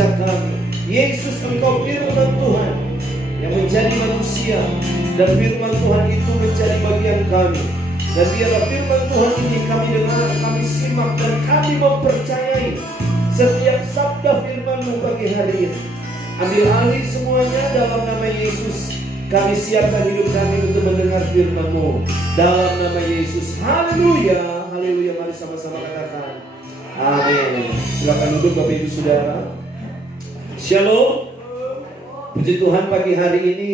mengajak kami, Yesus, Engkau firman Tuhan yang menjadi manusia, dan firman Tuhan itu menjadi bagian kami. Dan biarlah firman Tuhan ini kami dengar, kami simak, dan kami mempercayai setiap sabda firman-Mu pagi hari ini. Ambil alih semuanya dalam nama Yesus. Kami siapkan hidup kami untuk mendengar firman-Mu dalam nama Yesus. Haleluya, haleluya. Mari sama-sama katakan amin. Silakan duduk Bapak Ibu Saudara. Shalom. Puji Tuhan, pagi hari ini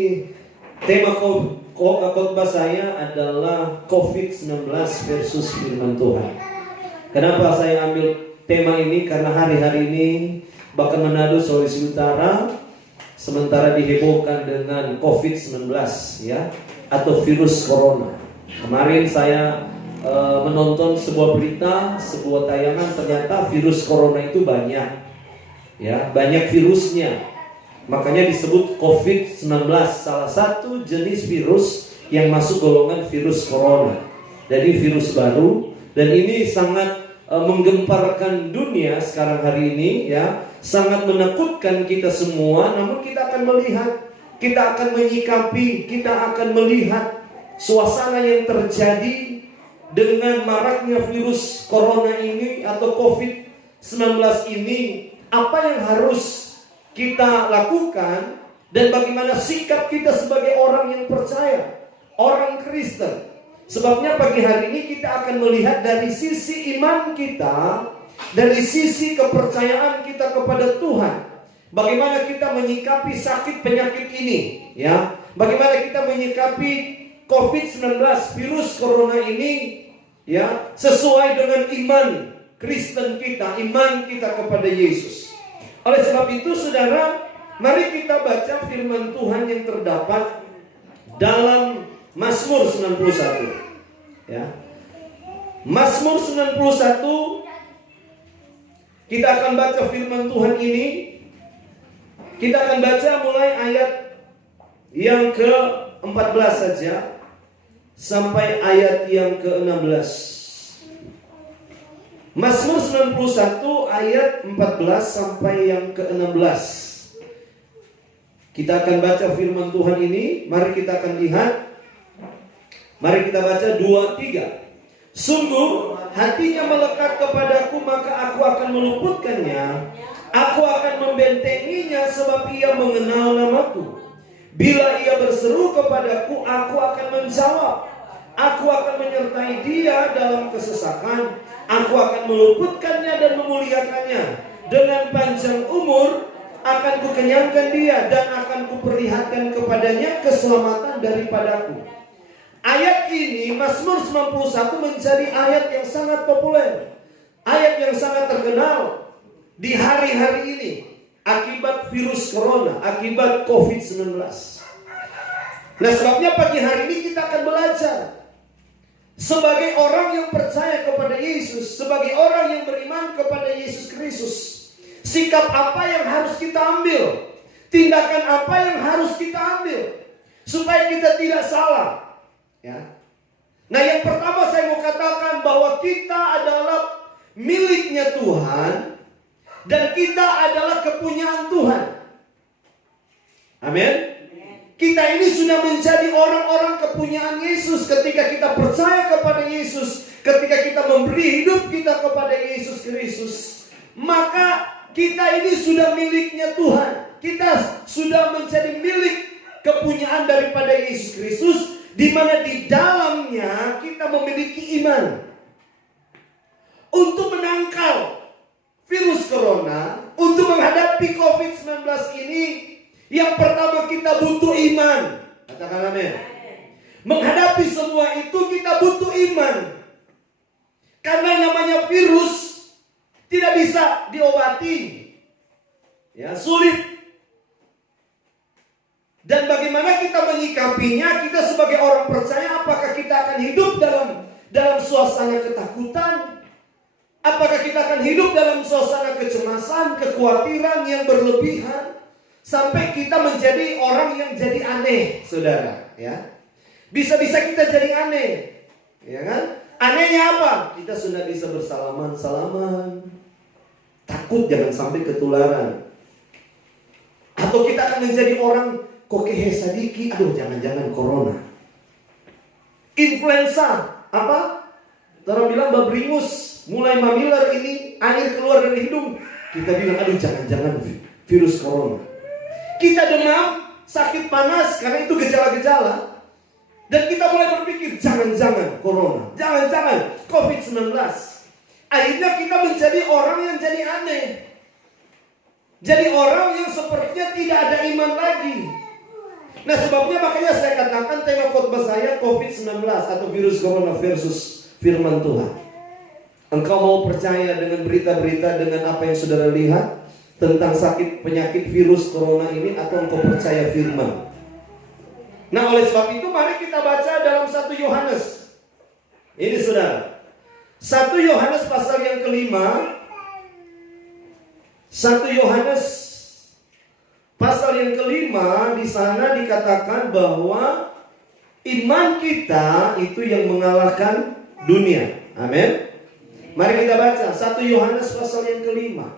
tema khotbah saya adalah COVID-19 versus firman Tuhan. Kenapa saya ambil tema ini? Karena hari-hari ini bahkan Manado, Sulawesi Utara sementara dihebohkan dengan COVID-19 ya, atau virus corona. Kemarin saya menonton sebuah berita, sebuah tayangan, ternyata virus corona itu banyak ya, banyak virusnya. Makanya disebut COVID-19, salah satu jenis virus yang masuk golongan virus corona. Jadi virus baru, dan ini sangat menggemparkan dunia sekarang hari ini ya, sangat menakutkan kita semua. Namun kita akan melihat, kita akan menyikapi, kita akan melihat suasana yang terjadi dengan maraknya virus corona ini atau COVID-19 ini. Apa yang harus kita lakukan dan bagaimana sikap kita sebagai orang yang percaya, orang Kristen. Sebabnya pagi hari ini kita akan melihat dari sisi iman kita, dari sisi kepercayaan kita kepada Tuhan. Bagaimana kita menyikapi sakit penyakit ini ya. Bagaimana kita menyikapi COVID-19 virus corona ini ya, sesuai dengan iman Kristen kita, iman kita kepada Yesus. Oleh sebab itu saudara, mari kita baca firman Tuhan yang terdapat dalam Mazmur 91 ya. Mazmur 91, kita akan baca firman Tuhan ini. Kita akan baca mulai ayat yang ke-14 saja sampai ayat yang ke-16. Mazmur 91 ayat 14 sampai yang ke-16. Kita akan baca firman Tuhan ini. Mari kita akan lihat. Mari kita baca 2-3. Sungguh hatinya melekat kepadaku, maka aku akan meluputkannya. Aku akan membentenginya sebab ia mengenal namaku. Bila ia berseru kepadaku, aku akan menjawab. Aku akan menyertai dia dalam kesesakan. Aku akan meluputkannya dan memuliakannya. Dengan panjang umur akan kukenyangkan dia, dan akan kuperlihatkan kepadanya keselamatan daripadaku. Ayat ini, Mazmur 91, menjadi ayat yang sangat populer, ayat yang sangat terkenal di hari-hari ini akibat virus corona, akibat COVID-19. Nah, sebabnya pagi hari ini kita akan belajar sebagai orang yang percaya kepada Yesus, sebagai orang yang beriman kepada Yesus Kristus, sikap apa yang harus kita ambil, tindakan apa yang harus kita ambil supaya kita tidak salah ya. Nah, yang pertama saya mau katakan bahwa kita adalah miliknya Tuhan dan kita adalah kepunyaan Tuhan. Amin. Kita ini sudah menjadi orang-orang kepunyaan Yesus ketika kita percaya kepada Yesus, ketika kita memberi hidup kita kepada Yesus Kristus. Maka kita ini sudah miliknya Tuhan. Kita sudah menjadi milik kepunyaan daripada Yesus Kristus, di mana di dalamnya kita memiliki iman. Untuk menangkal virus corona, untuk menghadapi COVID-19 ini, yang pertama kita butuh iman. Katakan amin. Menghadapi semua itu kita butuh iman. Karena namanya virus tidak bisa diobati. Ya, sulit. Dan bagaimana kita menyikapinya? Kita sebagai orang percaya, apakah kita akan hidup dalam suasana ketakutan? Apakah kita akan hidup dalam suasana kecemasan, kekhawatiran yang berlebihan? Sampai kita menjadi orang yang jadi aneh, saudara, ya. Bisa-bisa kita jadi aneh, ya kan? Anehnya apa? Kita sudah bisa bersalaman-salaman. Takut jangan sampai ketularan. Atau kita akan menjadi orang kokehe sadiki, aduh jangan-jangan corona. Influenza, apa? Orang bilang babringus, mulai mamiler ini, air keluar dari hidung. Kita bilang, aduh jangan-jangan virus corona. Kita demam, sakit panas, karena itu gejala-gejala. Dan kita mulai berpikir, jangan-jangan corona, jangan-jangan COVID-19. Akhirnya kita menjadi orang yang jadi aneh. Jadi orang yang sepertinya tidak ada iman lagi. Nah sebabnya makanya saya katakan tema khotbah saya COVID-19 atau virus corona versus firman Tuhan. Engkau mau percaya dengan berita-berita, dengan apa yang saudara lihat tentang sakit penyakit virus corona ini, atau engkau percaya firman? Nah oleh sebab itu mari kita baca dalam 1 Yohanes. Ini saudara, 1 Yohanes pasal yang kelima. 1 Yohanes pasal yang kelima, di sana dikatakan bahwa iman kita itu yang mengalahkan dunia. Amin. Mari kita baca 1 Yohanes pasal yang kelima.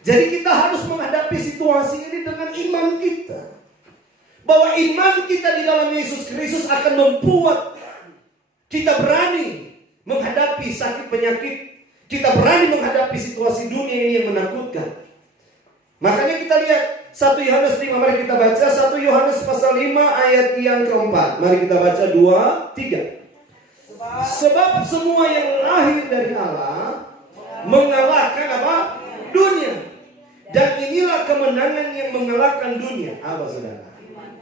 Jadi kita harus menghadapi situasi ini dengan iman kita. Bahwa iman kita di dalam Yesus Kristus akan membuat kita berani menghadapi sakit penyakit. Kita berani menghadapi situasi dunia ini yang menakutkan. Makanya kita lihat 1 Yohanes 5, mari kita baca 1 Yohanes pasal 5 ayat yang keempat. Mari kita baca 2, 3. Sebab semua yang lahir dari Allah mengalahkan apa? Dunia. Dan inilah kemenangan yang mengalahkan dunia. Apa saudara?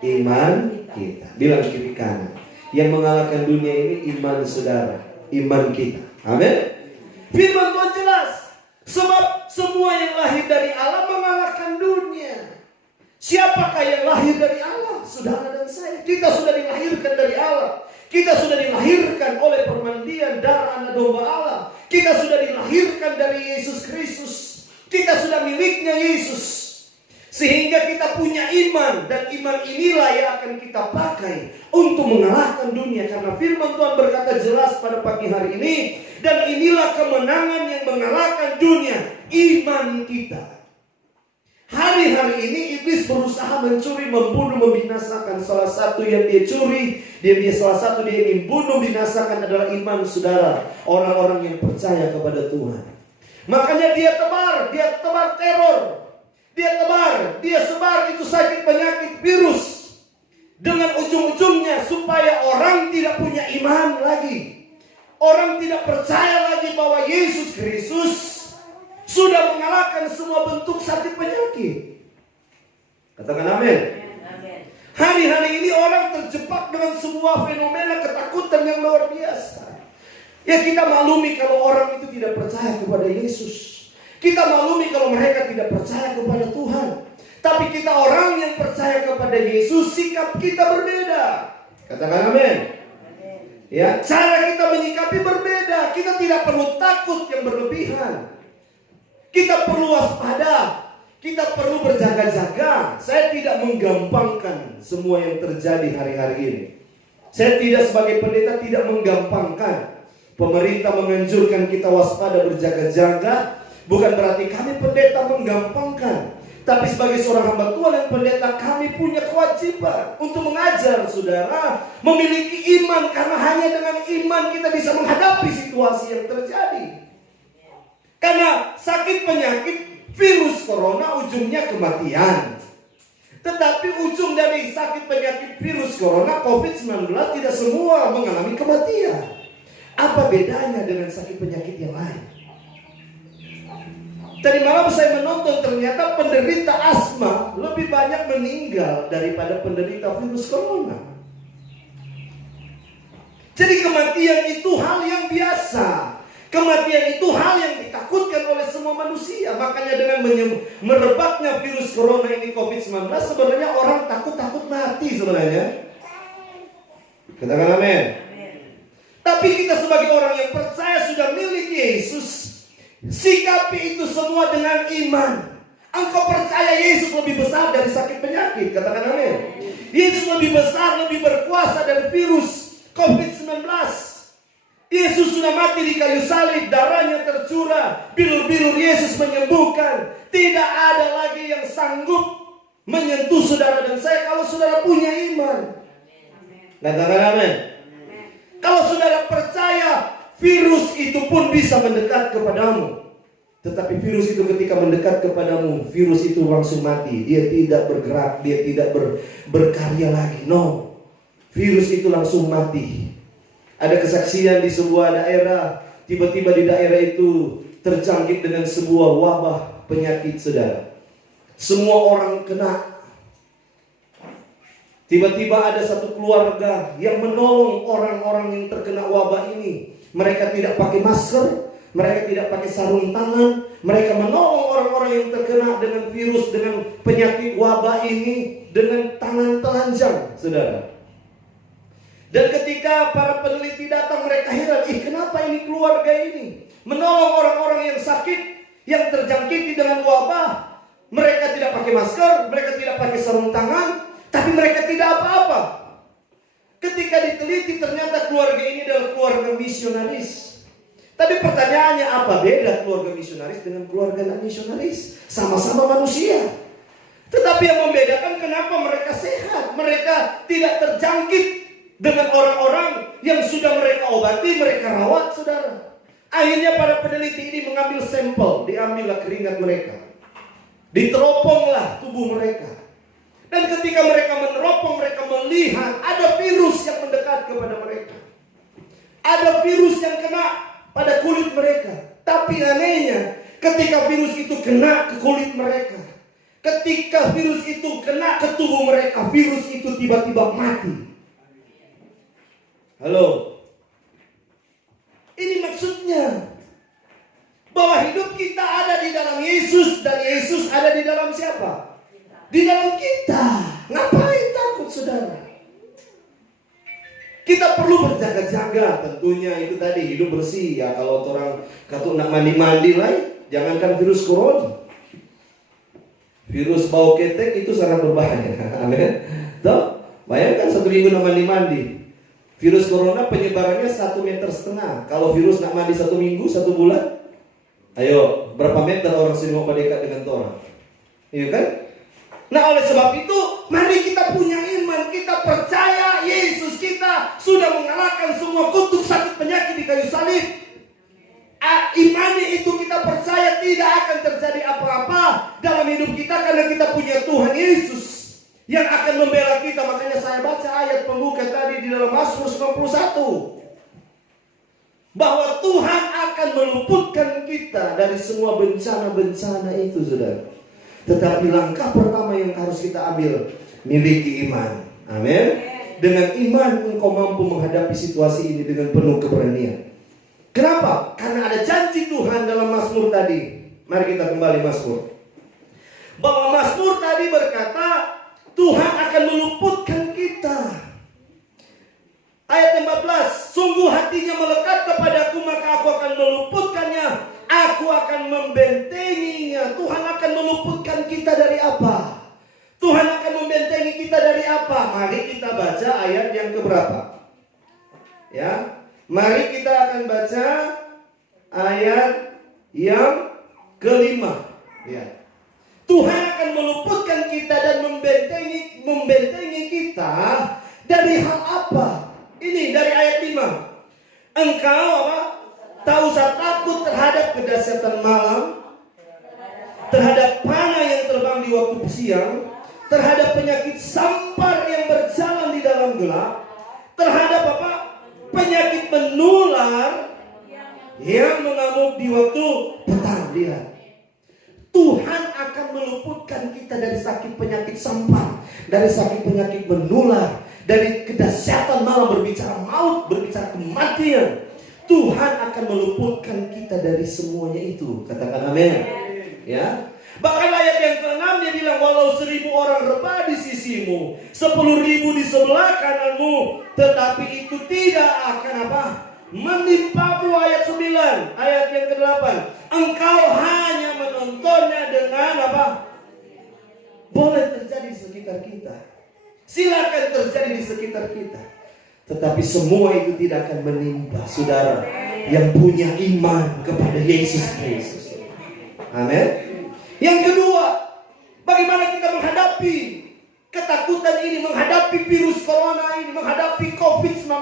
Iman kita. Bilang kiri kanan. Yang mengalahkan dunia ini iman saudara, iman kita. Amin. Firman Tuhan jelas. Sebab semua yang lahir dari Allah mengalahkan dunia. Siapakah yang lahir dari Allah? Saudara dan saya. Kita sudah dilahirkan dari Allah. Kita sudah dilahirkan oleh permandian darah anak domba Allah. Kita sudah dilahirkan dari Yesus Kristus. Kita sudah miliknya Yesus. Sehingga kita punya iman. Dan iman inilah yang akan kita pakai untuk mengalahkan dunia. Karena firman Tuhan berkata jelas pada pagi hari ini. Dan inilah kemenangan yang mengalahkan dunia. Iman kita. Hari-hari ini iblis berusaha mencuri, membunuh, membinasakan. Salah satu yang dia curi, salah satu dia ingin bunuh, binasakan adalah iman saudara. Orang-orang yang percaya kepada Tuhan. Makanya dia tebar teror. Dia sebar itu sakit penyakit virus. Dengan ujung-ujungnya supaya orang tidak punya iman lagi. Orang tidak percaya lagi bahwa Yesus Kristus sudah mengalahkan semua bentuk sakit penyakit. Katakan amin. Hari-hari ini orang terjebak dengan sebuah fenomena ketakutan yang luar biasa. Ya kita maklumi kalau orang itu tidak percaya kepada Yesus. Kita maklumi kalau mereka tidak percaya kepada Tuhan. Tapi kita orang yang percaya kepada Yesus, sikap kita berbeda. Katakan amin. Ya, cara kita menyikapi berbeda. Kita tidak perlu takut yang berlebihan. Kita perlu waspada. Kita perlu berjaga-jaga. Saya tidak menggampangkan semua yang terjadi hari-hari ini. Saya tidak sebagai pendeta tidak menggampangkan. Pemerintah menganjurkan kita waspada, berjaga-jaga. Bukan berarti kami pendeta menggampangkan. Tapi sebagai seorang hamba Tuhan dan pendeta, kami punya kewajiban untuk mengajar saudara memiliki iman. Karena hanya dengan iman kita bisa menghadapi situasi yang terjadi. Karena sakit penyakit virus corona ujungnya kematian. Tetapi ujung dari sakit penyakit virus corona COVID-19 tidak semua mengalami kematian. Apa bedanya dengan sakit penyakit yang lain? Tadi malam saya menonton, ternyata penderita asma lebih banyak meninggal daripada penderita virus corona. Jadi kematian itu hal yang biasa. Kematian itu hal yang ditakutkan oleh semua manusia. Makanya dengan merebaknya virus corona ini COVID-19, sebenarnya orang takut mati sebenarnya. Katakan amin. Tapi kita sebagai orang yang percaya sudah milik Yesus, sikapi itu semua dengan iman. Engkau percaya Yesus lebih besar dari sakit penyakit. Katakan amin. Yesus lebih besar, lebih berkuasa dari virus COVID-19. Yesus sudah mati di kayu salib, darahnya tercurah, bilur-bilur Yesus menyembuhkan. Tidak ada lagi yang sanggup menyentuh saudara dan saya kalau saudara punya iman. Katakan amin. Kalau saudara percaya, virus itu pun bisa mendekat kepadamu. Tetapi virus itu ketika mendekat kepadamu, virus itu langsung mati. Dia tidak bergerak, dia tidak berkarya lagi. No, virus itu langsung mati. Ada kesaksian di sebuah daerah, tiba-tiba di daerah itu terjangkit dengan sebuah wabah penyakit, saudara. Semua orang kena. Tiba-tiba ada satu keluarga yang menolong orang-orang yang terkena wabah ini. Mereka tidak pakai masker, mereka tidak pakai sarung tangan. Mereka menolong orang-orang yang terkena dengan virus, dengan penyakit wabah ini dengan tangan telanjang, saudara. Dan ketika para peneliti datang, mereka heran, kenapa ini keluarga ini menolong orang-orang yang sakit, yang terjangkiti dengan wabah. Mereka tidak pakai masker, mereka tidak pakai sarung tangan, tapi mereka tidak apa-apa. Ketika diteliti ternyata keluarga ini adalah keluarga misionaris. Tapi pertanyaannya, apa beda keluarga misionaris dengan keluarga non misionaris? Sama-sama manusia. Tetapi yang membedakan kenapa mereka sehat, mereka tidak terjangkit dengan orang-orang yang sudah mereka obati, mereka rawat, saudara. Akhirnya para peneliti ini mengambil sampel, diambillah keringat mereka, diteroponglah tubuh mereka. Dan ketika mereka meneropong, mereka melihat ada virus yang mendekat kepada mereka. Ada virus yang kena pada kulit mereka. Tapi anehnya, ketika virus itu kena ke kulit mereka, ketika virus itu kena ke tubuh mereka, virus itu tiba-tiba mati. Halo. Ini maksudnya bahwa hidup kita ada di dalam Yesus dan Yesus ada di dalam siapa? Di dalam kita. Ngapain takut, saudara? Kita perlu berjaga-jaga. Tentunya itu tadi hidup bersih. Ya kalau orang kata nak mandi-mandi lah, jangankan virus corona, virus bau ketek itu sangat berbahaya. Amin. Tuh, bayangkan 1 minggu nak mandi-mandi. Virus corona penyebarannya 1,5 meter. Kalau virus nak mandi 1 minggu, 1 bulan, ayo berapa meter orang sini mau dekat dengan orang? Iya kan? Nah oleh sebab itu, mari kita punya iman. Kita percaya Yesus kita sudah mengalahkan semua kutuk sakit penyakit di kayu salib. Imani itu kita percaya tidak akan terjadi apa-apa dalam hidup kita karena kita punya Tuhan Yesus yang akan membela kita. Makanya saya baca ayat pembuka tadi di dalam Mazmur 91. Bahwa Tuhan akan meluputkan kita dari semua bencana-bencana itu, saudara. Tetapi langkah pertama yang harus kita ambil, miliki iman. Amin. Dengan iman engkau mampu menghadapi situasi ini dengan penuh keberanian. Kenapa? Karena ada janji Tuhan dalam Mazmur tadi. Mari kita kembali Mazmur. Bahwa Mazmur tadi berkata, Tuhan akan meluputkan kita. Ayat 14, sungguh hatinya melekat kepadaku, maka aku akan meluputkannya. Aku akan membentenginya. Tuhan akan meluputkan kita dari apa? Tuhan akan membentengi kita dari apa? Mari kita baca ayat yang keberapa? Ya, mari kita akan baca ayat yang kelima. Ya. Tuhan akan meluputkan kita dan membentengi kita dari hal apa? Ini dari ayat 5. Engkau apa? Tak usah takut terhadap kedahsyatan malam, terhadap panah yang terbang di waktu siang, terhadap penyakit sampar yang berjalan di dalam gelap, terhadap apa? Penyakit menular yang mengamuk di waktu petang. Lihat, Tuhan akan meluputkan kita dari sakit penyakit sampar, dari sakit penyakit menular, dari kedahsyatan malam, berbicara maut, berbicara kematian. Tuhan akan meluputkan kita dari semuanya itu. Katakan amin. Ya. Bahkan ayat yang ke-6 dia bilang, walau 1.000 orang rebah di sisimu, 10.000 di sebelah kananmu, tetapi itu tidak akan apa? Menimpamu. Ayat 9, ayat yang ke-8. Engkau hanya menontonnya dengan apa? Boleh terjadi di sekitar kita. Silakan terjadi di sekitar kita. Tetapi semua itu tidak akan menimpa saudara yang punya iman kepada Yesus Kristus. Amin. Yang kedua, bagaimana kita menghadapi menghadapi ketakutan ini, menghadapi virus corona ini, menghadapi COVID-19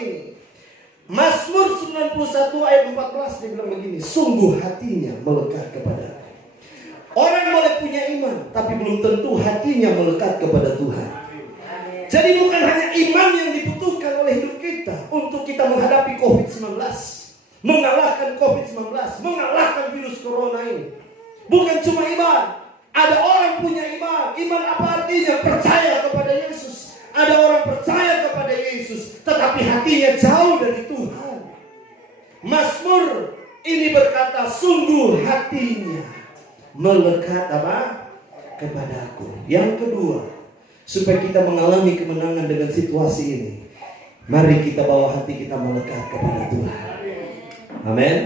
ini. Mazmur 91 ayat 14 dia bilang begini, sungguh hatinya melekat kepada. Orang boleh punya iman, tapi belum tentu hatinya melekat kepada Tuhan. Jadi bukan hanya iman yang dibutuhkan oleh hidup kita untuk kita menghadapi COVID-19, mengalahkan COVID-19, mengalahkan virus corona ini. Bukan cuma iman. Ada orang punya iman. Iman apa artinya? Percaya kepada Yesus. Ada orang percaya kepada Yesus, tetapi hatinya jauh dari Tuhan. Mazmur ini berkata, sungguh hatinya melekat apa? Kepadaku. Yang kedua, supaya kita mengalami kemenangan dengan situasi ini, mari kita bawa hati kita melekat kepada Tuhan. Amin.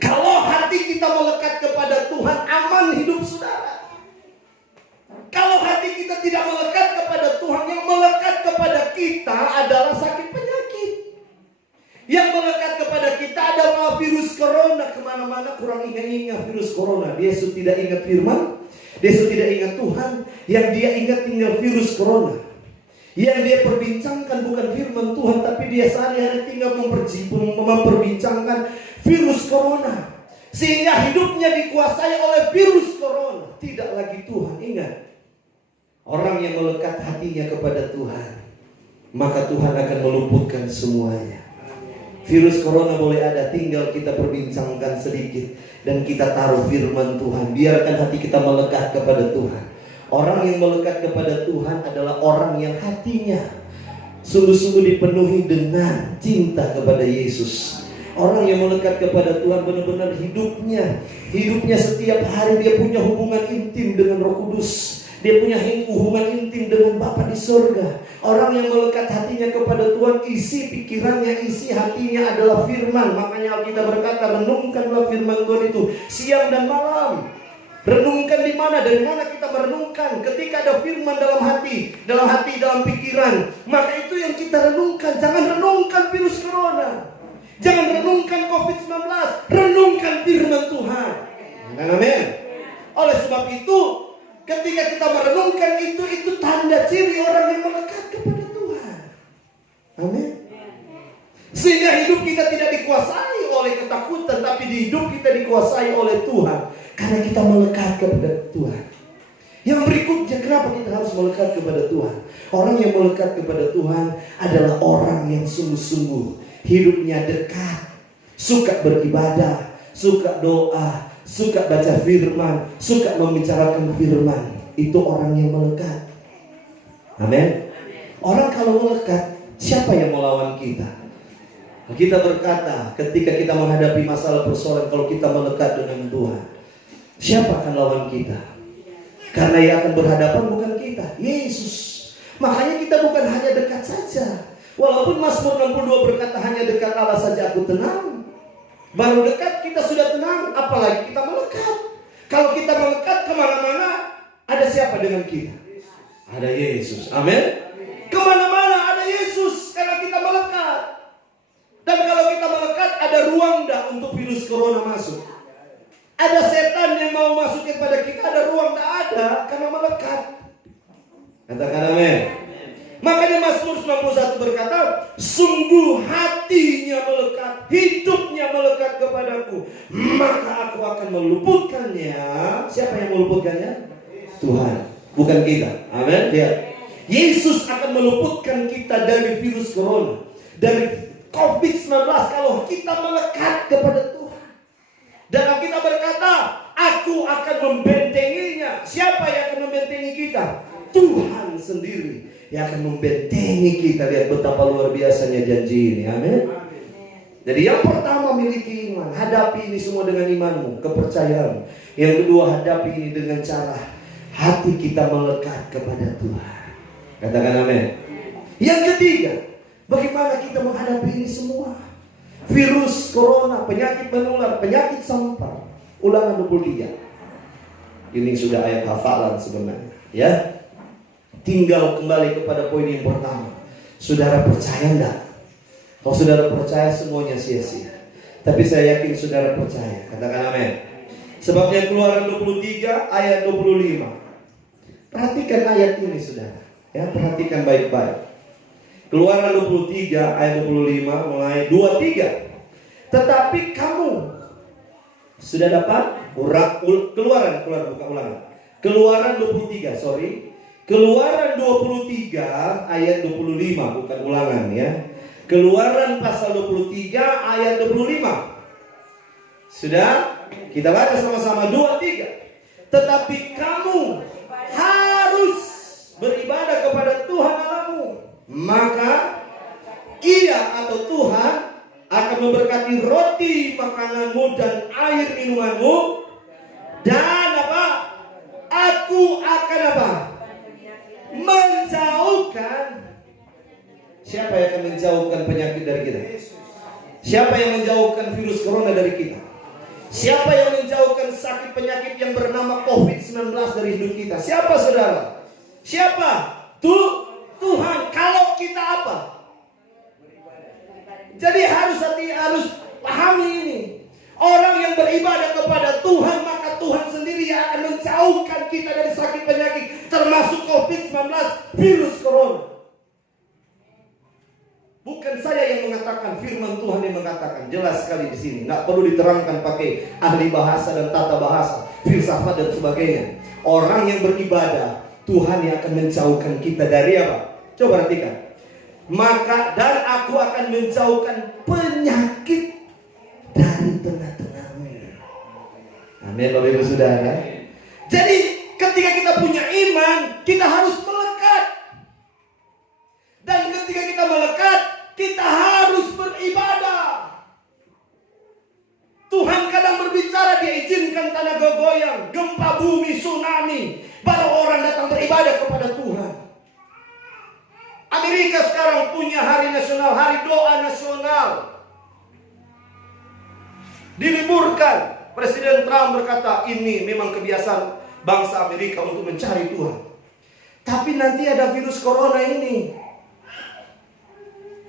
Kalau hati kita melekat kepada Tuhan, aman hidup saudara. Kalau hati kita tidak melekat kepada Tuhan, yang melekat kepada kita adalah sakit penyakit. Yang melekat kepada kita adalah virus corona. Kemana-mana kurang ingat virus corona. Yesus tidak ingat firman, Yesus tidak ingat Tuhan. Yang dia ingat tinggal virus corona. Yang dia perbincangkan bukan firman Tuhan, tapi dia sehari-hari tinggal memperbincangkan virus corona. Sehingga hidupnya dikuasai oleh virus corona, tidak lagi Tuhan. Ingat, orang yang melekat hatinya kepada Tuhan, maka Tuhan akan meluputkan semuanya. Virus corona boleh ada, tinggal kita perbincangkan sedikit dan kita taruh firman Tuhan. Biarkan hati kita melekat kepada Tuhan. Orang yang melekat kepada Tuhan adalah orang yang hatinya sungguh-sungguh dipenuhi dengan cinta kepada Yesus. Orang yang melekat kepada Tuhan benar-benar hidupnya setiap hari dia punya hubungan intim dengan Roh Kudus. Dia punya hubungan intim dengan Bapa di surga. Orang yang melekat hatinya kepada Tuhan, isi pikirannya, isi hatinya adalah firman. Makanya Alkitab berkata, renungkanlah firman Tuhan itu siang dan malam. Renungkan di mana? Dari mana kita merenungkan? Ketika ada firman dalam hati, dalam pikiran, maka itu yang kita renungkan. Jangan renungkan virus corona, jangan renungkan COVID-19, renungkan firman Tuhan. Amin. Oleh sebab itu, ketika kita merenungkan itu tanda ciri orang yang melekat kepada Tuhan. Amin. Sehingga hidup kita tidak dikuasai oleh ketakutan, tapi hidup kita dikuasai oleh Tuhan. Karena kita melekat kepada Tuhan. Yang berikutnya, kenapa kita harus melekat kepada Tuhan? Orang yang melekat kepada Tuhan adalah orang yang sungguh-sungguh hidupnya dekat, suka beribadah, suka doa, suka baca firman, suka membicarakan firman. Itu orang yang melekat. Amin. Orang kalau melekat, siapa yang melawan kita? Kita berkata, ketika kita menghadapi masalah persoalan, kalau kita melekat dengan Tuhan, siapa akan lawan kita? Karena yang akan berhadapan bukan kita, Yesus. Makanya kita bukan hanya dekat saja. Walaupun Mazmur 62 berkata, hanya dekat Allah saja aku tenang. Baru dekat kita sudah tenang, apalagi kita melekat. Kalau kita melekat kemana-mana, ada siapa dengan kita? Ada Yesus. Amin. Kemana-mana ada Yesus, karena kita melekat. Dan kalau kita melekat, ada ruang dah untuk virus corona masuk. Ada setan yang mau masuk kepada kita, ada ruang tak ada, karena melekat. Katakan amin. Makanya Mazmur 91 berkata, sungguh hatinya melekat, hidupnya melekat kepadaku, maka aku akan meluputkannya. Siapa yang meluputkannya? Tuhan, bukan kita. Amin. Lihat, Yesus akan meluputkan kita dari virus corona, dari COVID-19 kalau kita melekat kepada Tuhan. Dan kita berkata, aku akan membentenginya. Siapa yang akan membentengi kita? Tuhan sendiri yang akan membentengi kita. Lihat betapa luar biasanya janji ini. Amin. Jadi yang pertama, miliki iman. Hadapi ini semua dengan imanmu, kepercayaan. Yang kedua, hadapi ini dengan cara hati kita melekat kepada Tuhan. Katakan amin. Yang ketiga, bagaimana kita menghadapi ini semua? Virus corona, penyakit menular, penyakit sampar. Ulangan 23. Ini sudah ayat hafalan sebenarnya, ya. Tinggal kembali kepada poin yang pertama. Saudara percaya enggak? Kalau saudara percaya, semuanya sia-sia. Tapi saya yakin saudara percaya. Katakan amin. Sebabnya Keluaran 23 ayat 25. Perhatikan ayat ini, saudara. Ya, perhatikan baik-baik. Keluaran 23 ayat 25 mulai 23. Tetapi kamu sudah dapat Keluaran bukan Ulangan. Keluaran 23, sorry. Keluaran 23 ayat 25, bukan Ulangan ya. Keluaran pasal 23 ayat 25. Sudah? Kita baca sama-sama 23. Tetapi kamu harus beribadah kepada Tuhan Allahmu, maka Ia atau Tuhan akan memberkati roti makananmu dan air minumanmu, dan apa? Aku akan apa? Menjauhkan. Siapa yang akan menjauhkan penyakit dari kita? Siapa yang menjauhkan virus corona dari kita? Siapa yang menjauhkan sakit penyakit yang bernama COVID-19 dari hidup kita? Siapa, saudara? Siapa? Tuhan. Kalau kita apa? Jadi harus pahami ini. Orang yang beribadah kepada Tuhan, maka Tuhan sendiri yang akan menjauhkan kita dari sakit penyakit, termasuk COVID-19, virus corona. Bukan saya yang mengatakan, firman Tuhan yang mengatakan. Jelas sekali di sini. Nggak perlu diterangkan pakai ahli bahasa dan tata bahasa, filsafat dan sebagainya. Orang yang beribadah, Tuhan yang akan menjauhkan kita dari apa? Coba perhatikan. Maka dan aku akan menjauhkan penyakit dari tengah-tengahmu. Amin, Bapak Ibu Saudara. Jadi ketika kita punya iman, kita harus melekat. Dan ketika kita melekat, kita harus beribadah. Tuhan kadang berbicara, Dia izinkan tanah goyang, gempa bumi, tsunami, baru orang datang beribadah kepada Tuhan. Amerika sekarang punya hari nasional, hari doa nasional. Diliburkan. Presiden Trump berkata, ini memang kebiasaan bangsa Amerika untuk mencari Tuhan. Tapi nanti ada virus corona ini.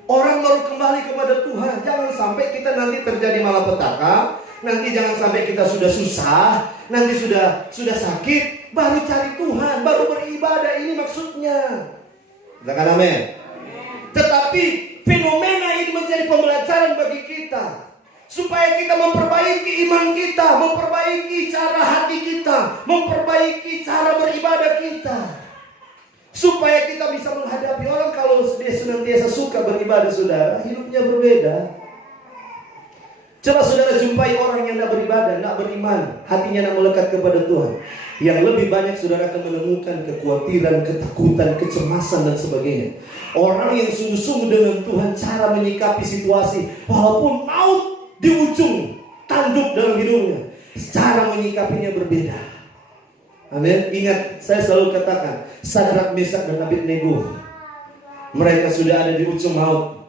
Orang baru kembali kepada Tuhan. Jangan sampai kita nanti terjadi malapetaka. Nanti jangan sampai kita sudah susah, nanti sudah sakit, baru cari Tuhan, baru beribadah. Ini maksudnya. Katakan amin. Tetapi fenomena ini menjadi pembelajaran bagi kita, supaya kita memperbaiki iman kita, memperbaiki cara hati kita, memperbaiki cara beribadah kita, supaya kita bisa menghadapi orang. Kalau dia senantiasa suka beribadah, saudara, hidupnya berbeda. Coba saudara jumpai orang yang tidak beribadah, tidak beriman, hatinya tidak melekat kepada Tuhan. Yang lebih banyak saudara akan menemukan kekhawatiran, ketakutan, kecemasan dan sebagainya. Orang yang sungguh-sungguh dengan Tuhan, cara menyikapi situasi, walaupun maut di ujung tanduk dalam hidupnya, cara menyikapinya berbeda. Amin. Ingat, saya selalu katakan, Sadrak, Mesak dan Abednego, mereka sudah ada di ujung maut,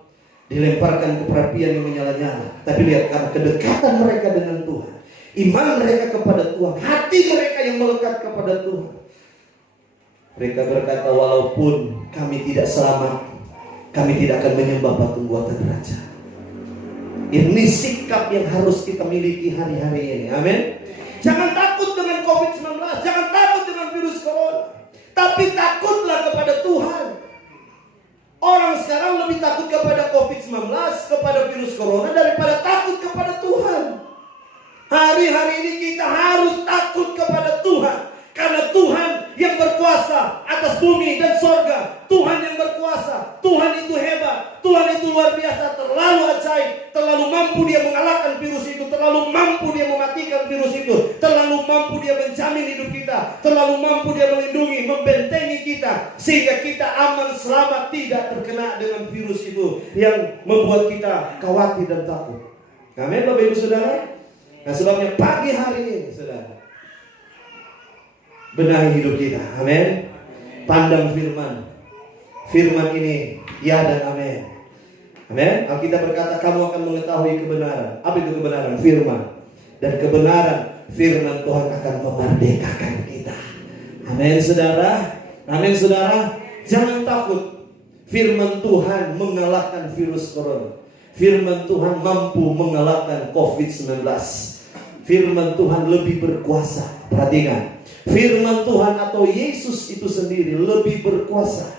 dilemparkan ke perapian yang menyala-nyala. Tapi lihat, karena kedekatan mereka dengan Tuhan, iman mereka kepada Tuhan, hati mereka yang melekat kepada Tuhan, mereka berkata, walaupun kami tidak selamat, kami tidak akan menyembah patung buatan raja. Ini sikap yang harus kita miliki hari-hari ini. Amin. Jangan takut dengan COVID-19, jangan takut dengan virus corona, tapi takutlah kepada Tuhan. Orang sekarang lebih takut kepada COVID-19, kepada virus corona, daripada takut kepada Tuhan. Hari-hari ini kita harus takut kepada Tuhan, karena Tuhan yang berkuasa atas bumi dan sorga. Tuhan yang berkuasa, Tuhan itu hebat, Tuhan itu luar biasa, terlalu ajaib, terlalu mampu Dia mengalahkan virus itu, terlalu mampu Dia mematikan virus itu, terlalu mampu Dia menjamin hidup kita, terlalu mampu Dia melindungi, membentengi kita, sehingga kita aman, selamat, tidak terkena dengan virus itu yang membuat kita khawatir dan takut. Amin, Bapak Ibu Saudara. Nah, sebabnya pagi hari ini, saudara, benahi hidup kita. Amin. Pandang firman. Firman ini ya dan amin. Amin. Alkitab berkata, kamu akan mengetahui kebenaran. Apa itu kebenaran? Firman. Dan kebenaran firman Tuhan akan memerdekakan kita. Amin, saudara. Amin, saudara. Jangan takut. Firman Tuhan mengalahkan virus corona. Firman Tuhan mampu mengalahkan COVID-19. Firman Tuhan lebih berkuasa. Perhatikan, Firman Tuhan atau Yesus itu sendiri lebih berkuasa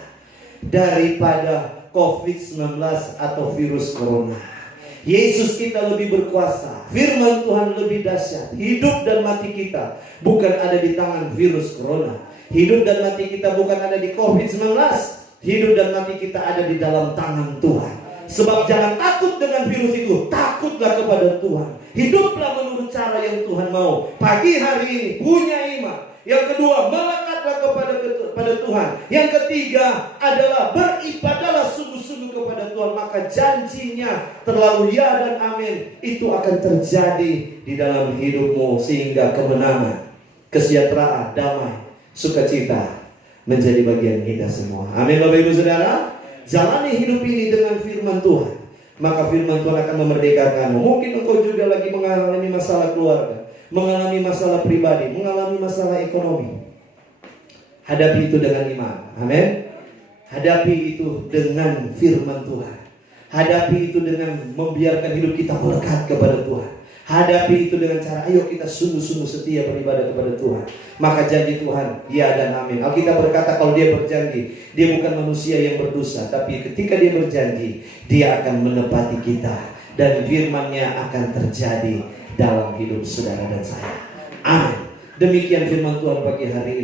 daripada COVID-19 atau virus corona. Yesus kita lebih berkuasa. Firman Tuhan lebih dahsyat. Hidup dan mati kita bukan ada di tangan virus corona. Hidup dan mati kita bukan ada di COVID-19. Hidup dan mati kita ada di dalam tangan Tuhan. Sebab jangan takut dengan virus itu, takutlah kepada Tuhan. Hiduplah menurut cara yang Tuhan mau. Pagi hari ini punya iman. Yang kedua, melekatlah kepada Tuhan. Yang ketiga adalah beribadahlah sungguh-sungguh kepada Tuhan. Maka janjinya terlalu ya dan amin itu akan terjadi di dalam hidupmu. Sehingga kemenangan, kesejahteraan, damai, sukacita menjadi bagian kita semua. Amin Bapak Ibu Saudara. Jalani hidup ini dengan firman Tuhan, maka firman Tuhan akan memerdekakanmu. Mungkin engkau juga lagi mengalami masalah keluarga, mengalami masalah pribadi, mengalami masalah ekonomi. Hadapi itu dengan iman. Amin. Hadapi itu dengan firman Tuhan. Hadapi itu dengan membiarkan hidup kita melekat kepada Tuhan. Hadapi itu dengan cara, ayo kita sungguh-sungguh setia beribadah kepada Tuhan. Maka janji Tuhan, ya dan amin. Alkitab berkata kalau dia berjanji, dia bukan manusia yang berdosa. Tapi ketika dia berjanji, dia akan menepati kita. Dan firman-Nya akan terjadi dalam hidup saudara dan saya. Amin. Demikian firman Tuhan pagi hari ini.